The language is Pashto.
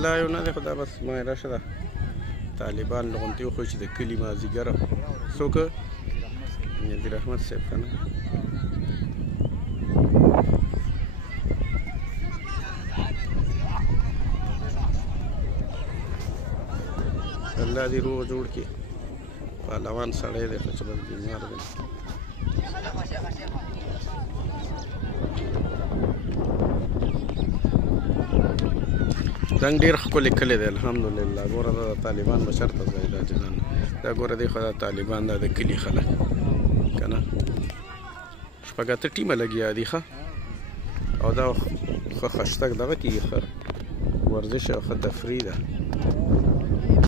الله یو نه دی خو دا بس مایره شه ده طالبان لغونتي وښیي چې د کلي مازدیګر څوک نذیر احمد صاحب که نه الله دې روغ جوړ کړي پهلوان سړی دی خو چې بس بیمار دی زنګ ډېر ښکلی کلی دی الحمدلله ګوره دا د طالبان به چېرته ځای دا جنان دا ګوره دی خو دا طالبان دا د کلي خلک که نه شپږ اته ټیمه لګیا دي ښه او دا ښه خشتګ دغه کېږي ښه ورزش او ښه تفریح ده